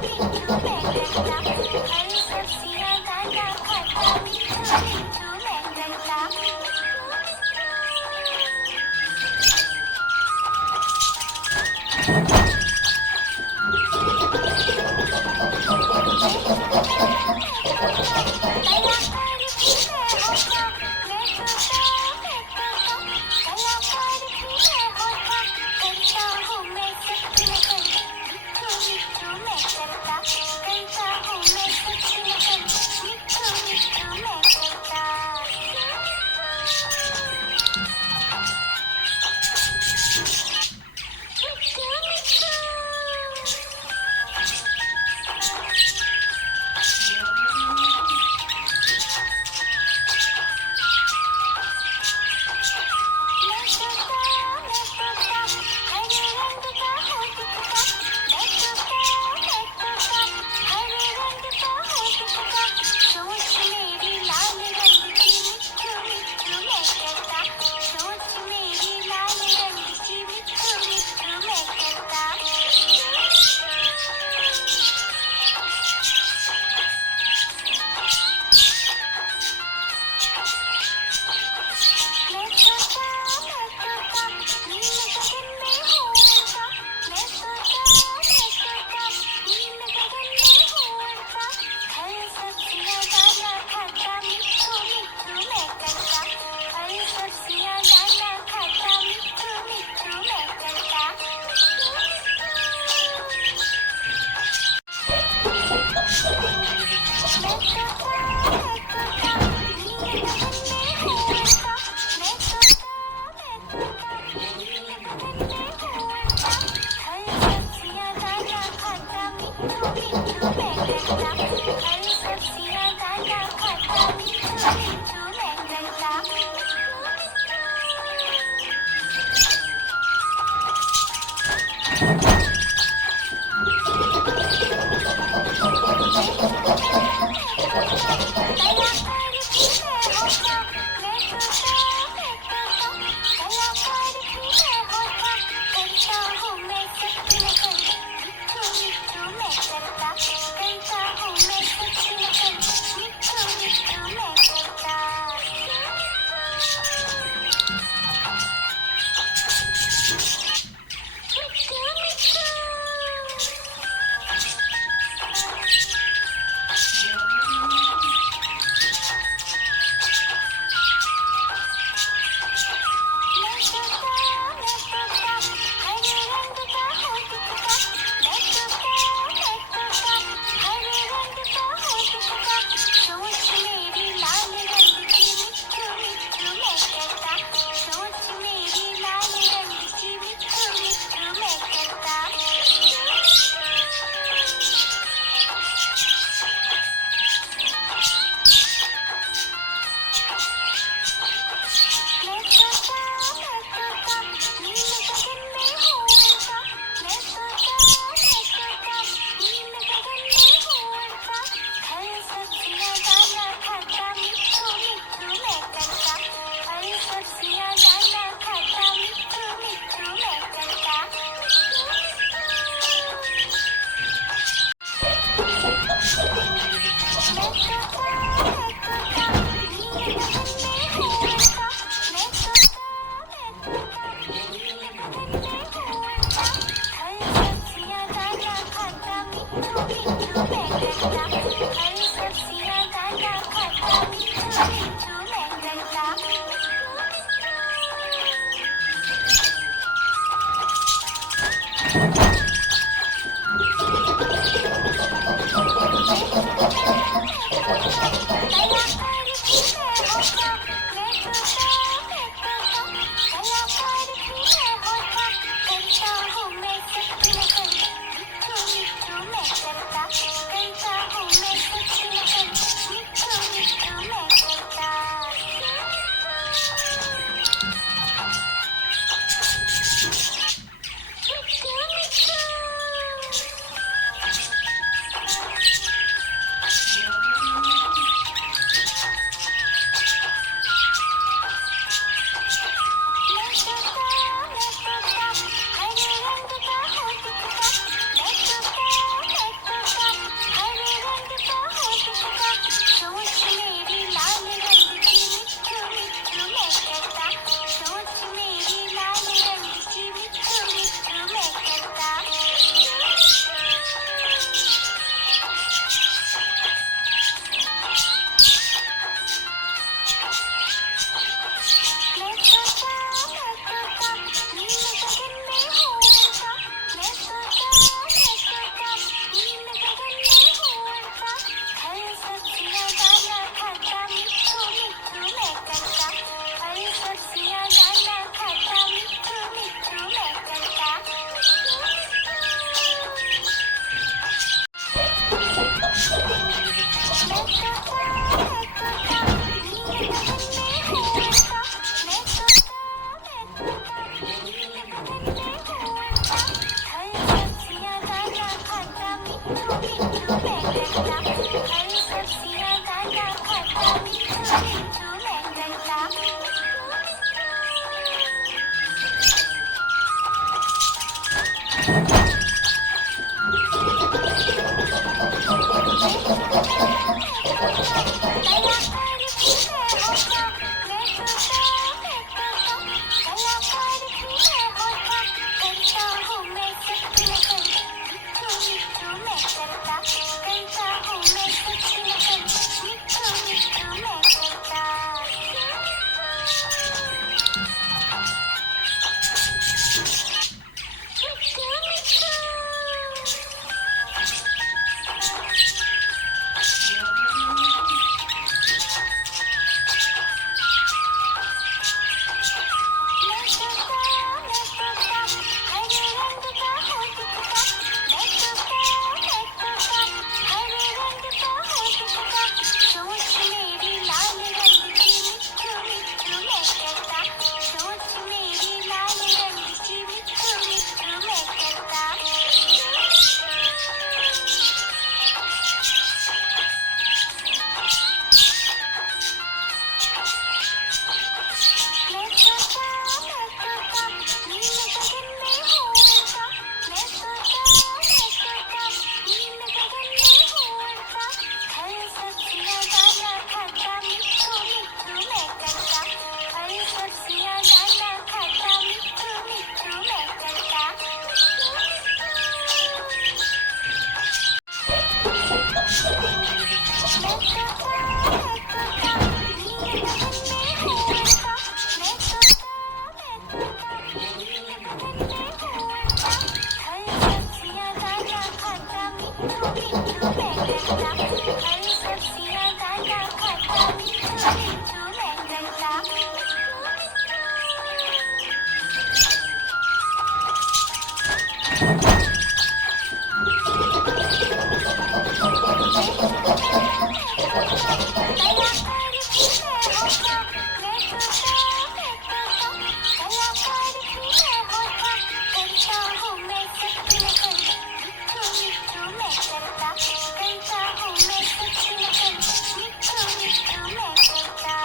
मिट्ठू मैं करता, हरी सब्जियां दाना खाता, मिट्ठू मिट्ठू मैं करता। कलाकार भी मैं होता, मैं तोता मैं तोता, कलाकार भी मैं होता, करता हूँ मैं सबकी नकल, मिट्ठू मिट्ठू मैं करता, करता हूँ मैं सबकी नकल, मिट्ठू मिट्ठू मैं करता। मिट्ठू मिट्ठू मैं तोता, हरे रंग का हूँ दिखता, मैं तोता, हरे रंग का हूँ दिखता, सोच मेरी लाल रंग की, मिट्ठू मिट्ठू मैं करता, सोच मेरी लाल रंग की, मिट्ठू मिट्ठू मैं करता। मैं तोता, नील गगन में हूँ उड़ता, मैं तोता, नील गगन में हूँ उड़ता, हरी सब्जियां दाना खाता, मिट्ठू मिट्ठू मैं करता, हरी सब्जियां दाना खाता, मिट्ठू मिट्ठू मैं करता। मैं तोता, नील गगन में हूँ उड़ता, मैं तोता, नील गगन में हूँ उड़ता, हरी सब्जियां दाना खाता, मिट्ठू मिट्ठू मैं करता, हरी सब्जियां दाना खाता, मिट्ठू मिट्ठू मैं करता। मैं तोता, मिट्ठू मैं करता हरी सब्जियां दाना खाता मिट्ठू मिट्ठू मैं करता कलाकार भी मैं होता मैं तोता मैं तोता कलाकार भी मैं होता करता हूँ मैं सबकी नकल मिट्ठू मिट्ठू मैं करता करता हूँ मैं सबकी नकल मिट्ठू मिट्ठू मैं करता मिट्ठू मिट्ठू मैं तोता हरे रंग का हूँ दिखता मैं तोता हरे रंग का हूँ दिखता सोच मेरी लाल रंग की मिट्ठू मिट्ठू मैं करता सोच मेरी लाल रंग की मिट्ठू मिट्ठू मैं करता मैं तोता नील गगन में हूँ उड़ता मैं तोता नील गगन में हूँ उड़ता हरी सब्जियां दाना खाता मिट्ठू मिट्ठू मैं करता हरी सब्जियां दाना खाता मिट्ठू मिट्ठू मैं करता मैं तोता नील गगन में हूँ उड़ता मैं तोता नील गगन में हूँ उड़ता हरी सब्जियां दाना खाता मिट्ठू मिट्ठू मैं करता हरी सब्जियां दाना खाता मिट्ठू मिट्ठू मैं करता कलाकार भी मैं होता मैं तोता कलाकार भी मैं होता करता हूँ मैं सबकी नकल मिट्ठू मिट्ठू मैं करता करता हूँ मैं सबकी नकल मिट्ठू मिट्ठू मैं करता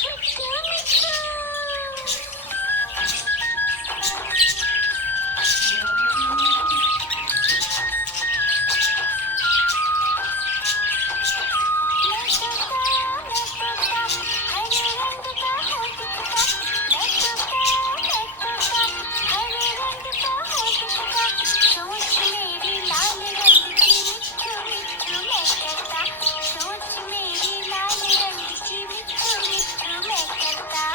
मिट्ठू मिट्ठू मैं तोता हरे रंग का हूँ दिखता मैं तोता हरे रंग का हूँ दिखता सोच मेरी लाल रंग की मिट्ठू मिट्ठू मैं करता सोच मेरी लाल रंग की मिट्ठू मिट्ठू मैं करता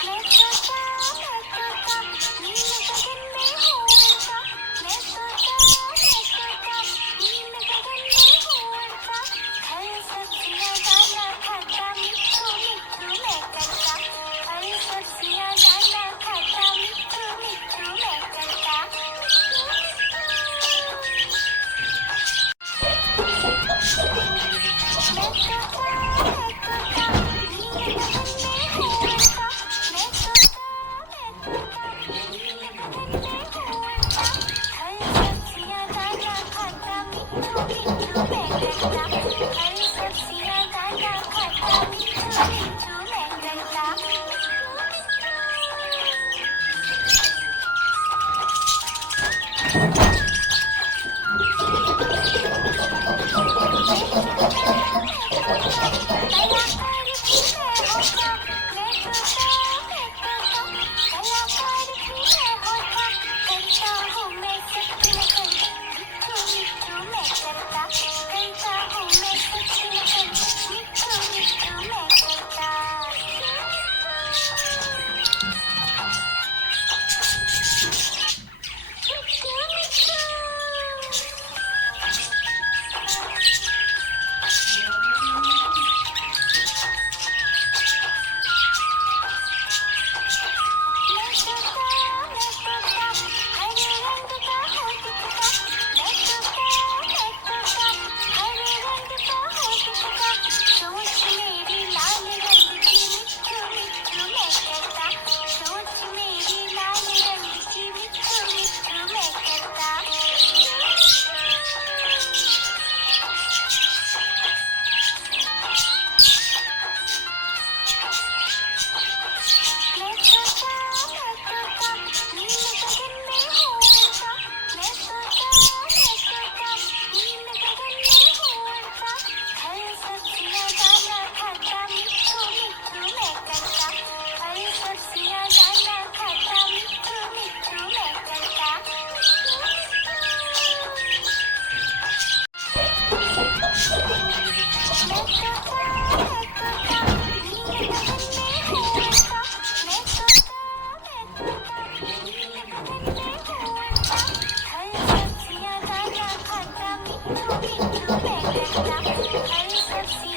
मैं तोता नील गगन में हूँ उड़ता मैं तोता नील गगन में हूँ उड़ता हरी सब्जियां दाना खाता मिट्ठू मिट्ठू मैं करता हरी सब्जियां दाना खाता मिट्ठू मिट्ठू मैं करता मैं तोता नील गगन में हूँ उड़ता मैं तोता नील गगन में हूँ उड़ता हरी सब्जियां दाना खाता मिट्ठू मिट्ठू मैं करता हरी सब्जियां दाना खाता मिट्ठू मिट्ठू मैं करता कलाकार भी मैं होता मैं तोता कलाकार भी मैं होता करता हूँ मैं सबकी नकल मिट्ठू मिट्ठू मैं करता लगन में हूँ अंधा, हर सब्जियाँ ज्यादा खाता, मिट्ठू मिट्ठू बैगन का, हर सब्जी